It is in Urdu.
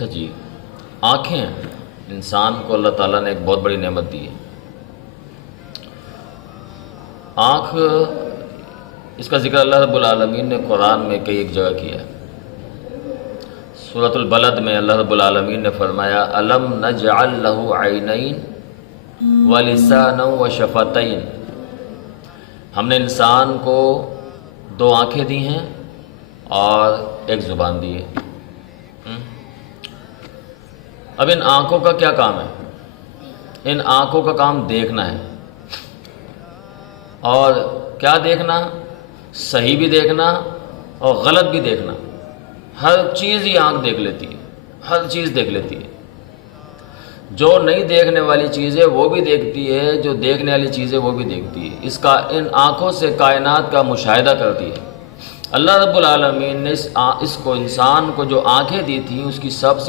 اچھا جی، آنکھیں انسان کو اللہ تعالیٰ نے ایک بہت بڑی نعمت دی ہے۔ آنکھ، اس کا ذکر اللہ رب العالمین نے قرآن میں کئی ایک جگہ کیا ہے۔ سورۃ البلد میں اللہ رب العالمین نے فرمایا الم نجعل لہ عینین ولسانا وشفتین، ہم نے انسان کو دو آنکھیں دی ہیں اور ایک زبان دی ہے۔ اب ان آنکھوں کا کیا کام ہے؟ ان آنکھوں کا کام دیکھنا ہے، اور کیا دیکھنا؟ صحیح بھی دیکھنا اور غلط بھی دیکھنا۔ ہر چیز یہ آنکھ دیکھ لیتی ہے، ہر چیز دیکھ لیتی ہے۔ جو نہیں دیکھنے والی چیزیں وہ بھی دیکھتی ہے، جو دیکھنے والی چیزیں وہ بھی دیکھتی ہے۔ ان آنکھوں سے کائنات کا مشاہدہ کرتی ہے۔ اللہ رب العالمین نے اس کو، انسان کو جو آنکھیں دی تھیں، اس کی سب سے